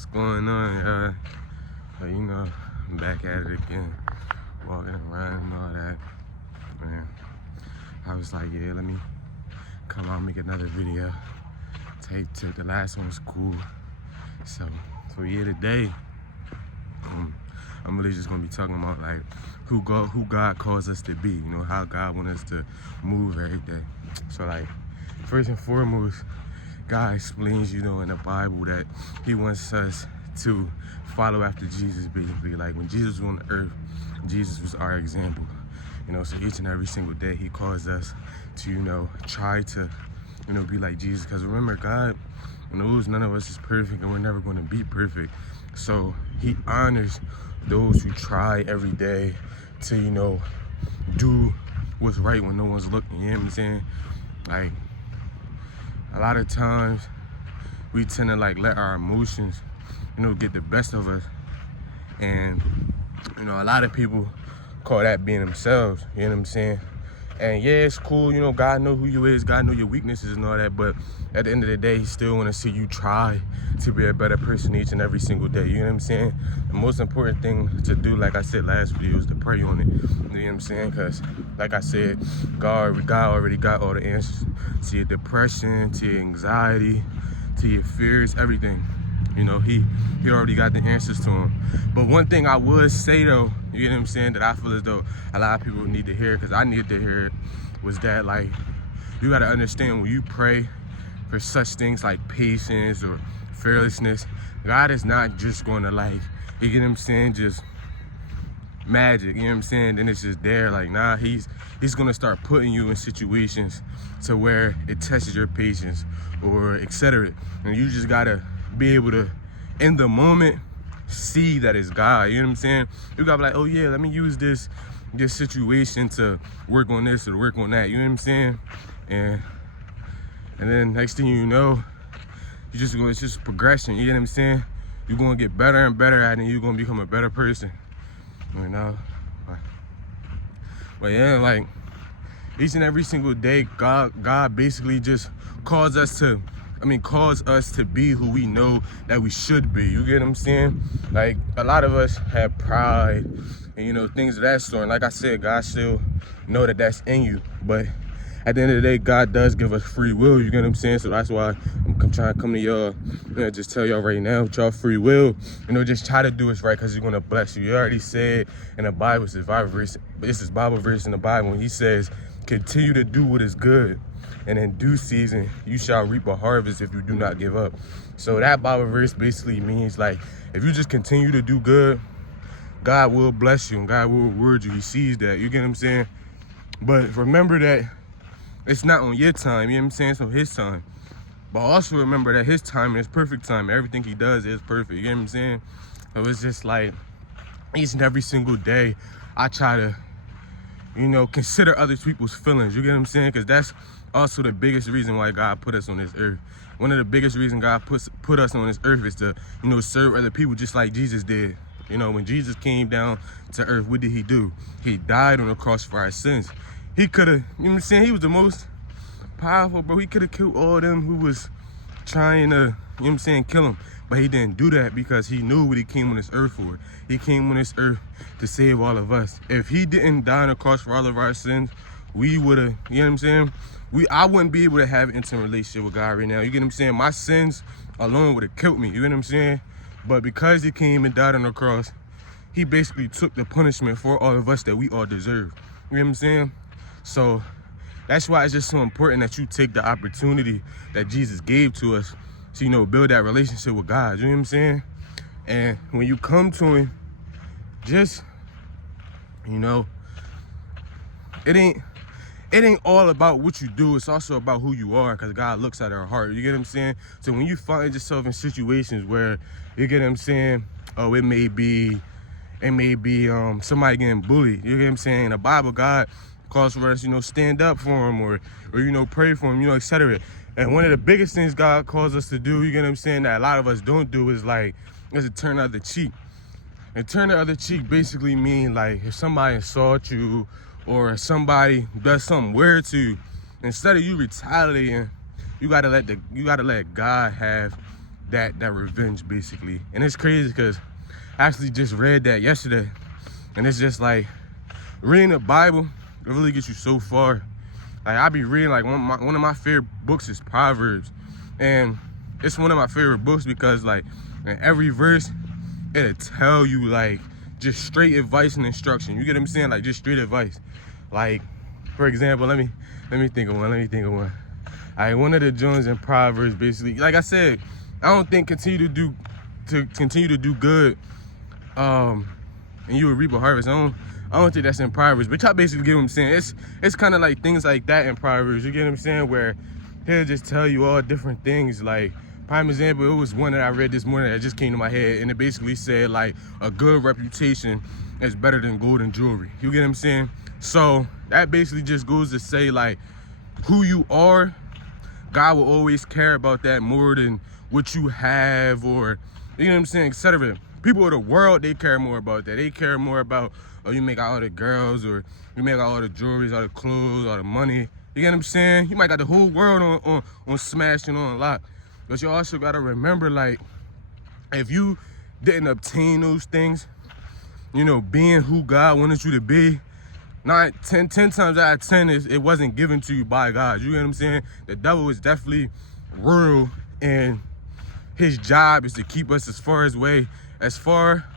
What's going on, But I'm back at it again, walking around and all that. Man, I was like, yeah, let me come out and make another video. Take the last one was cool. So yeah, today, I'm really just gonna be talking about like who God calls us to be. How God wants us to move every day. So like, first and foremost, God explains, in the Bible that He wants us to follow after Jesus, basically. Like when Jesus was on the earth, Jesus was our example. So each and every single day He calls us to, try to, be like Jesus. Because remember, God knows none of us is perfect and we're never going to be perfect. So He honors those who try every day to, do what's right when no one's looking. You know what I'm saying? Like, a lot of times we tend to like let our emotions, get the best of us. And, a lot of people call that being themselves, you know what I'm saying? And yeah, it's cool, God know who you is, God know your weaknesses and all that, but at the end of the day, He still want to see you try to be a better person each and every single day, you know what I'm saying? The most important thing to do, like I said last video, is to pray on it, you know what I'm saying? Because, like I said, God already got all the answers to your depression, to your anxiety, to your fears, everything. He already got the answers to them. But one thing I would say though, you know what I'm saying, that I feel as though a lot of people need to hear, because I needed to hear it, was that like, you gotta understand when you pray for such things like patience or fearlessness, God is not just gonna like, you know what I'm saying, just magic, you know what I'm saying, then it's just there. Like, nah, he's gonna start putting you in situations to where it tests your patience or etc. And you just gotta be able to, in the moment, see that it's God, you know what I'm saying? You gotta be like, oh yeah, let me use this situation to work on this or work on that, you know what I'm saying? And then next thing you know, it's just progression, you know what I'm saying? You're gonna get better and better at it, and you're gonna become a better person. But yeah, like each and every single day, God basically just calls us to be who we know that we should be. You get what I'm saying? Like, a lot of us have pride and things of that sort. And like I said, God still know that that's in you. But at the end of the day, God does give us free will. You get what I'm saying? So that's why I'm trying to come to y'all, just tell y'all right now, with y'all free will, just try to do what's right, because He's gonna bless you. You already said in the Bible, this is Bible verse in the Bible, He says, continue to do what is good, and in due season you shall reap a harvest if you do not give up. So that Bible verse basically means, like, if you just continue to do good, God will bless you and God will reward you. He sees that, you get what I'm saying? But remember that it's not on your time, you know what I'm saying? It's on His time. But also remember that His time is perfect time. Everything He does is perfect, you know what I'm saying? So it's just like, each and every single day, I try to, consider other people's feelings, you get what I'm saying? Because that's also the biggest reason why God put us on this earth. One of the biggest reasons God put us on this earth is to, serve other people, just like Jesus did. When Jesus came down to earth, what did He do? He died on the cross for our sins. He could have, He was the most powerful, bro. He could have killed all them who was trying to, kill Him. But He didn't do that, because He knew what He came on this earth for. He came on this earth to save all of us. If He didn't die on the cross for all of our sins, we would have, I wouldn't be able to have an intimate relationship with God right now. You get what I'm saying? My sins alone would have killed me. You get what I'm saying? But because He came and died on the cross, He basically took the punishment for all of us that we all deserve. You know what I'm saying? So that's why it's just so important that you take the opportunity that Jesus gave to us to, build that relationship with God. You know what I'm saying? And when you come to Him, just, it ain't all about what you do. It's also about who you are, because God looks at our heart. You get what I'm saying? So when you find yourself in situations where, you get what I'm saying, oh, it may be somebody getting bullied. You get what I'm saying? In the Bible, God calls for us, stand up for him or pray for him, etc. And one of the biggest things God calls us to do, you get what I'm saying, that a lot of us don't do, is to turn the other cheek. And turn the other cheek basically mean, like, if somebody insults you or if somebody does something weird to you, instead of you retaliating, you gotta let God have that revenge, basically. And it's crazy because I actually just read that yesterday, and it's just like reading the Bible, it really gets you so far. Like, I be reading, like, one of my favorite books is Proverbs, and it's one of my favorite books because, like, in every verse it'll tell you, like, just straight advice and instruction. You get what I'm saying? Like, just straight advice. Like, for example, let me think of one. All right, one of the Jones in Proverbs, basically, like I said, I don't think continue to do good, and you will reap a harvest. I don't think that's in Proverbs, but y'all basically get what I'm saying. It's kind of like things like that in Proverbs. You get what I'm saying? Where he'll just tell you all different things. Like, prime example, it was one that I read this morning that just came to my head, and it basically said, like, a good reputation is better than gold and jewelry. You get what I'm saying? So that basically just goes to say, like, who you are, God will always care about that more than what you have, or, you know what I'm saying, etc. People of the world, they care more about that. They care more about, oh, you make all the girls, or you make all the jewelry, all the clothes, all the money. You get what I'm saying? You might got the whole world on smash and on lock. But you also got to remember, like, if you didn't obtain those things, you know, being who God wanted you to be, 10 times out of 10, it wasn't given to you by God. You get what I'm saying? The devil is definitely real, and his job is to keep us as far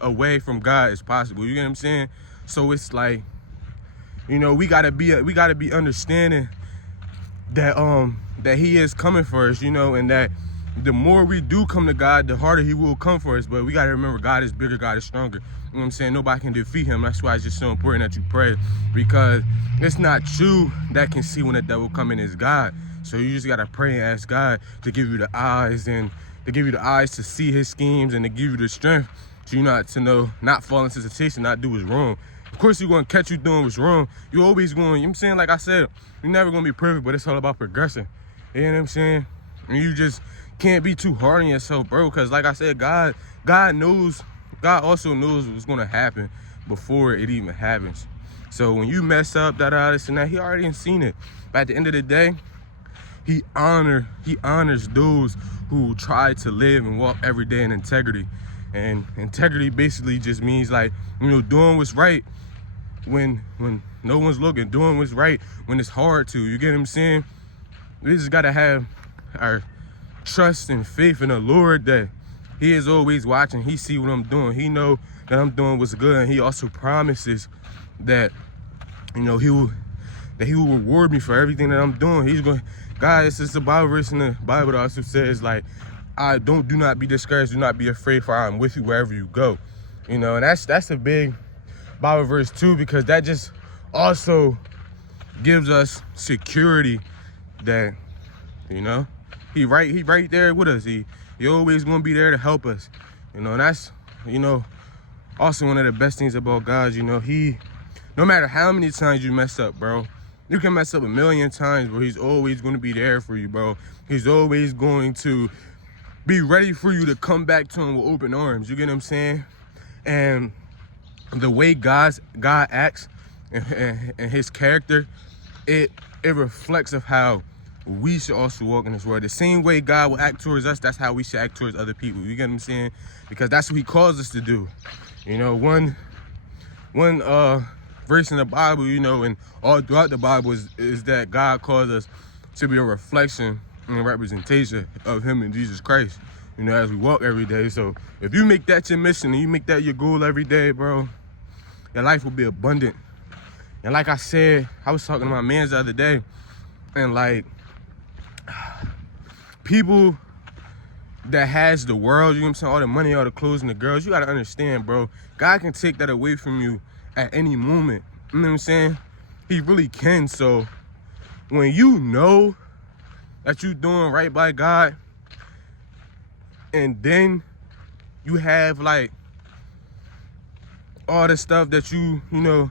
away from God as possible. You get what I'm saying? So it's like, you know, we gotta be understanding that that he is coming for us, you know, and that the more we do come to God, the harder he will come for us. But we gotta remember, God is bigger, God is stronger. You know what I'm saying? Nobody can defeat him. That's why it's just so important that you pray, because it's not you that can see when the devil come in, it's God. So you just gotta pray and ask God to give you the eyes, and to give you the eyes to see his schemes, and to give you the strength to not fall into temptation, not do what's wrong. Of course, he's gonna catch you doing what's wrong. You're always going, you know what I'm saying? Like I said, you're never gonna be perfect, but it's all about progressing. You know what I'm saying? And you just can't be too hard on yourself, bro, because like I said, God also knows what's gonna happen before it even happens. So when you mess up, this and that, he already seen it. But at the end of the day, he honors those who try to live and walk every day in integrity. And integrity basically just means, like, you know, doing what's right when no one's looking, doing what's right when it's hard to. You get what I'm saying? We just gotta have our trust and faith in the Lord that he is always watching. He see what I'm doing. He know that I'm doing what's good, and he also promises that, you know, he will reward me for everything that I'm doing. Guys, it's a Bible verse in the Bible that also says, like, do not be discouraged, do not be afraid, for I am with you wherever you go. You know, and that's a big Bible verse too, because that just also gives us security that, you know, he right there with us. He always gonna be there to help us. You know, and that's, you know, also one of the best things about God. You know, no matter how many times you mess up, bro, you can mess up 1,000,000 times, but he's always gonna be there for you, bro. He's always going to be ready for you to come back to him with open arms. You get what I'm saying? And the way God acts and his character, it reflects of how we should also walk in this world. The same way God will act towards us, that's how we should act towards other people. You get what I'm saying? Because that's what he calls us to do. You know, one verse in the Bible, you know, and all throughout the Bible is that God calls us to be a reflection and a representation of him and Jesus Christ, you know, as we walk every day. So if you make that your mission and you make that your goal every day, bro, your life will be abundant. And like I said, I was talking to my mans the other day, and like, people that has the world, you know what I'm saying, all the money, all the clothes, and the girls, you gotta understand, bro, God can take that away from you at any moment. You know what I'm saying? He really can. So when you know that you're doing right by God, and then you have, like, all the stuff that you know,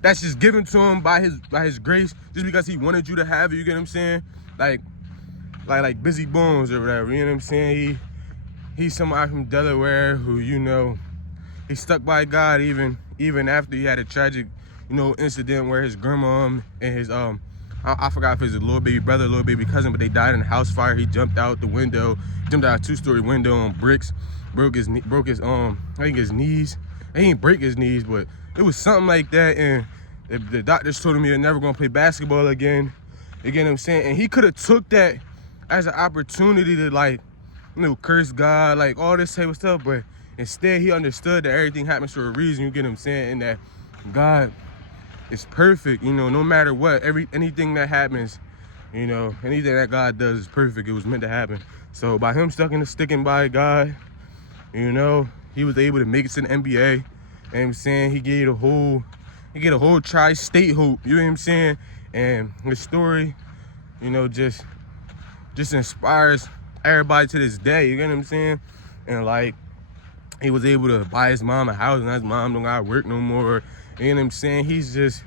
that's just given to him by his grace, just because he wanted you to have it. You get what I'm saying? Like Busy Bones or whatever. You know what I'm saying? He's somebody from Delaware who, you know, he stuck by God even after he had a tragic, you know, incident where his grandma and his I forgot if it was a little baby brother, little baby cousin, but they died in a house fire. He jumped out the window, jumped out a 2-story window on bricks, broke his I think his knees. He didn't break his knees, but it was something like that. And the doctors told him he was never gonna play basketball again. You get what I'm saying? And he could have took that as an opportunity to, like, you know, curse God, like all this type of stuff. But instead, he understood that everything happens for a reason. You get what I'm saying? And that God is perfect. You know, no matter what, anything that happens, you know, anything that God does is perfect. It was meant to happen. So by him sticking by God, you know, he was able to make it to the NBA. You know what I'm saying? He get a whole tri-state hope. You know what I'm saying? And the story, you know, just inspires everybody to this day. You get what I'm saying? And like, he was able to buy his mom a house, and his mom don't gotta work no more. You know what I'm saying? He's just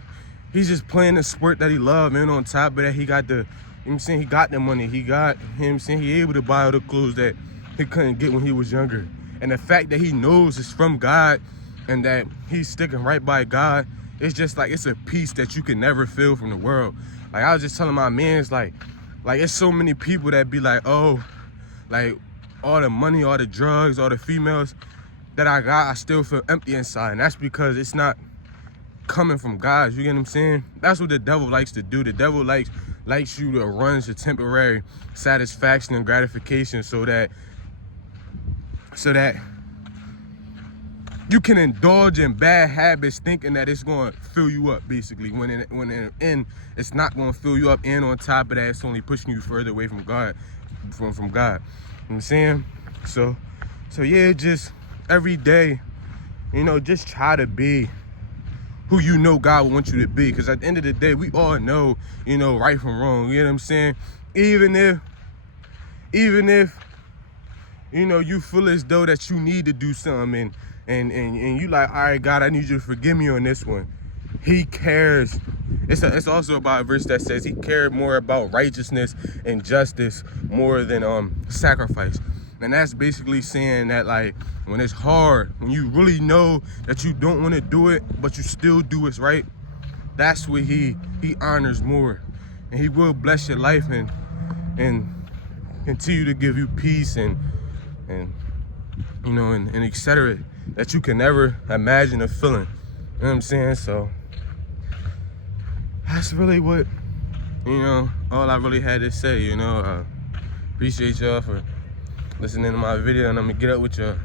playing the sport that he loved, and on top of that, he got the, you know what I'm saying, he got the money. He got, you know what I'm saying, he able to buy all the clothes that he couldn't get when he was younger. And the fact that he knows it's from God and that he's sticking right by God, it's just like, it's a peace that you can never feel from the world. Like, I was just telling my mans, like it's so many people that be like, oh, like, all the money, all the drugs, all the females that I got, I still feel empty inside. And that's because it's not coming from God. You get what I'm saying? That's what the devil likes to do. The devil likes you to run to temporary satisfaction and gratification so that you can indulge in bad habits thinking that it's going to fill you up, basically, when in the end, it's not going to fill you up. And on top of that, it's only pushing you further away from God, from God. You know what I'm saying? So yeah, just every day, you know, just try to be who you know God will want you to be. Because at the end of the day, we all know, you know, right from wrong. You know what I'm saying? Even if, you know, you feel as though that you need to do something and you like, all right, God, I need you to forgive me on this one. He cares. It's also about a verse that says he cared more about righteousness and justice more than sacrifice. And that's basically saying that, like, when it's hard, when you really know that you don't want to do it, but you still do what's right, that's what he honors more. And he will bless your life and continue to give you peace and you know, and etc. that you can never imagine a feeling. You know what I'm saying? So that's really what, you know, all I really had to say. You know, appreciate y'all for listening to my video, and I'm gonna get up with y'all.